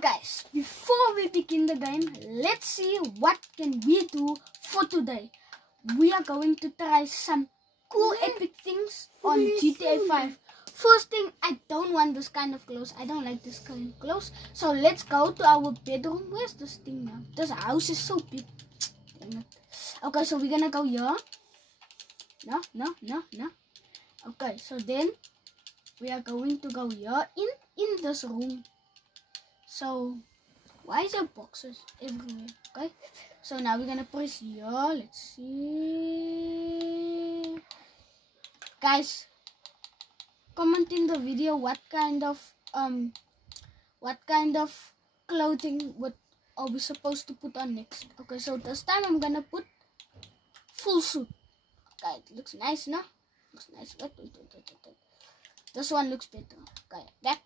guys, before we begin the game, let's see what can we do for today. We are going to try some cool epic things on GTA 5. First thing, I don't want this kind of clothes. I don't like this kind of clothes. So let's go to our bedroom. Where's this thing now? This house is so big. Dang it. Okay, so we're gonna go here. No. Okay, so then we are going to go here in this room. So why is there boxes everywhere? Okay, so now we're gonna press here. Let's see, guys. Comment in the video what kind of clothing are we supposed to put on next. Okay, so this time I'm gonna put full suit. Okay, it looks nice, no? Looks nice. Wait. This one looks better. Okay, back.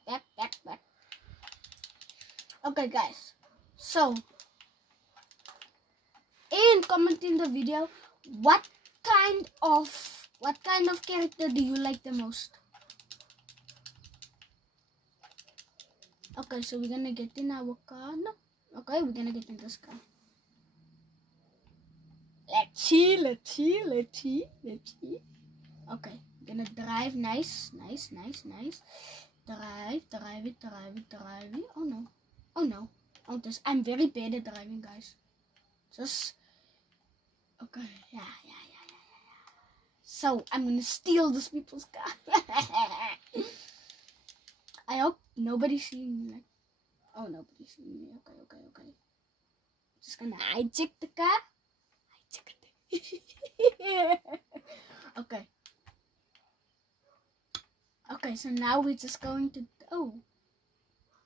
Okay, guys. So, and comment in the video what kind of character do you like the most? Okay, so we're gonna get in our car. No. Okay, we're gonna get in this car. Let's see. Okay, we're gonna drive. Nice. Drive it. Oh no. I'm very bad at driving, guys. Just okay. Yeah. So I'm gonna steal this people's car. I hope nobody's seeing me. Oh, nobody's seeing me. Okay. Just gonna hijack the car. Okay, so now we're just going to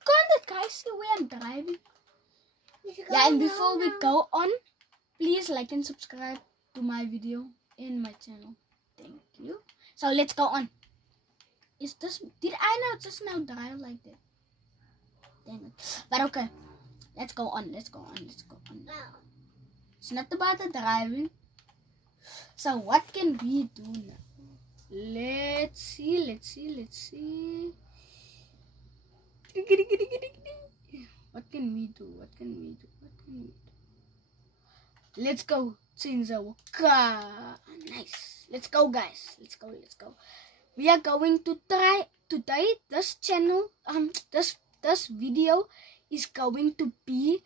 can't the guys see where I'm driving? Yeah, and before we go on, please like and subscribe to my video and my channel. Thank you. So let's go on. Did I not just now drive like that? Dang it. But okay, let's go on. It's not about the driving. So what can we do now? Let's see. What can we do? Let's go change our car. Nice. Let's go, guys. Let's go. We are going to try today. This channel, this video is going to be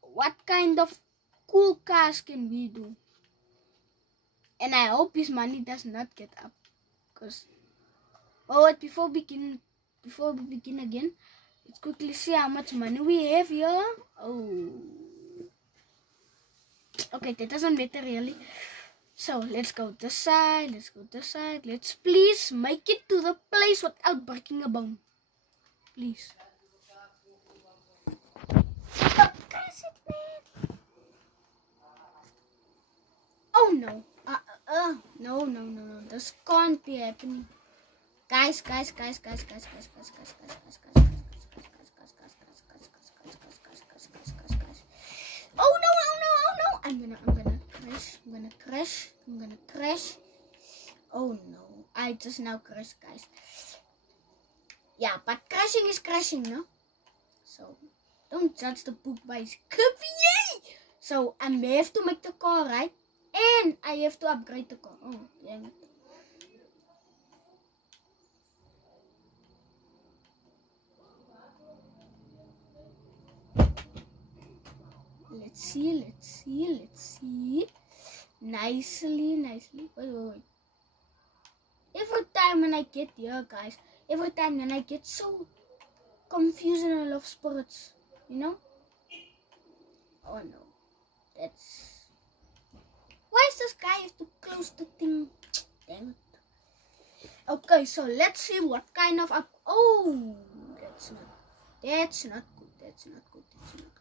what kind of cool cars can we do. And I hope his money does not get up. Before we begin again, let's quickly see how much money we have here. Okay, that doesn't matter really. So let's go this side. Let's please make it to the place without breaking a bone. Please. Stop crashing, man. Oh no. No. This can't be happening. Guys. Oh no. I'm gonna crash. Oh no. I just now crashed, guys. Yeah, but crashing is crashing, no? So don't judge the book by its cover. So I may have to make the car right. And I have to upgrade the car. Oh, dang it. Let's see. Nicely. Wait. Every time when I get here, guys, I get so confused and I love spirits, you know? Oh no. Why is this guy have to close the thing? Damn it. Okay, so let's see what kind of that's not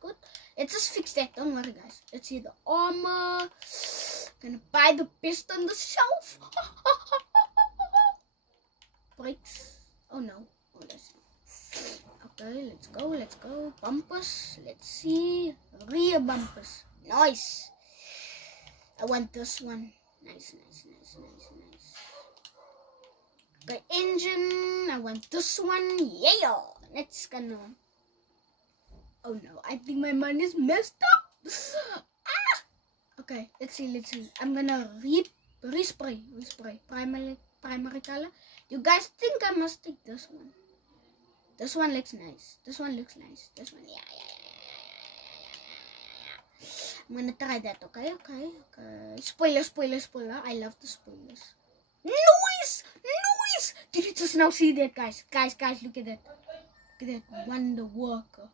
good. Let's just fix that. Don't worry, guys. Let's see the armor. Gonna buy the best on the shelf. Brakes. Oh no. That's okay. Let's go. Bumpers. Let's see. Rear bumpers. Nice. I want this one. Nice. Okay, engine. I want this one. Yeah. Let's gonna Oh no, I think my mind is messed up. Ah! Okay, let's see. I'm gonna respray. Primary color. You guys think I must take this one? This one looks nice. This one, yeah. I'm gonna try that, okay? Spoiler. I love the spoilers. Noise! Did you just now see that, guys? Guys, look at that. Look at that wonder worker.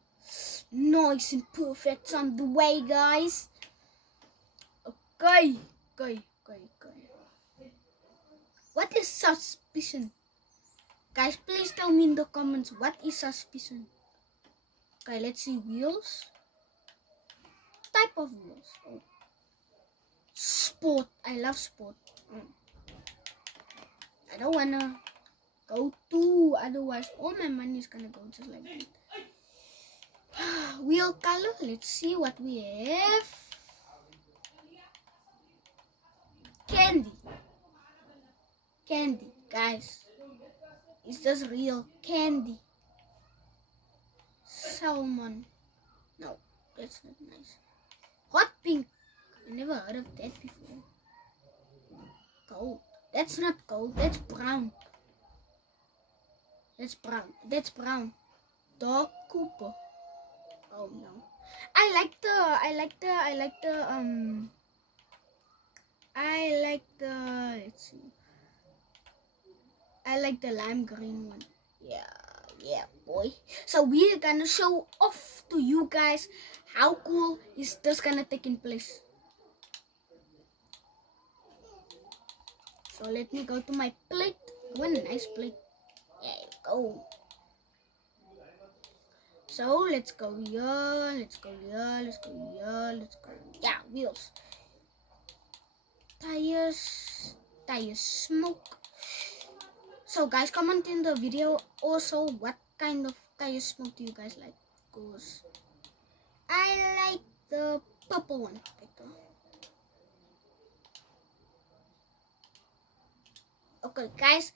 Nice and perfect on the way, guys. Okay. What is suspicion? Guys, please tell me in the comments what is suspicion. Okay, let's see. Wheels. Type of wheels. Oh. Sport. I love sport. I don't wanna go to, otherwise all my money is gonna go just like that. Wheel color. Let's see what we have. Candy, guys. Is this real candy? Salmon. No, that's not nice. Hot pink. I never heard of that before. Gold. That's not gold. That's brown. That's brown. Dark copper. Oh no. I like let's see. I like the lime green one. Yeah, boy. So we're gonna show off to you guys how cool is this gonna take in place. So let me go to my plate. One nice plate. There you go. So let's go here. Yeah, wheels. Tires, smoke. So guys, comment in the video also what kind of tire smoke do you guys like? Because I like the purple one better. Okay guys,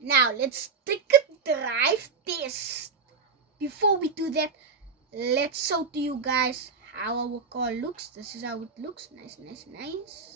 now let's take a drive test. Before we do that, let's show to you guys how our car looks. This is how it looks. Nice.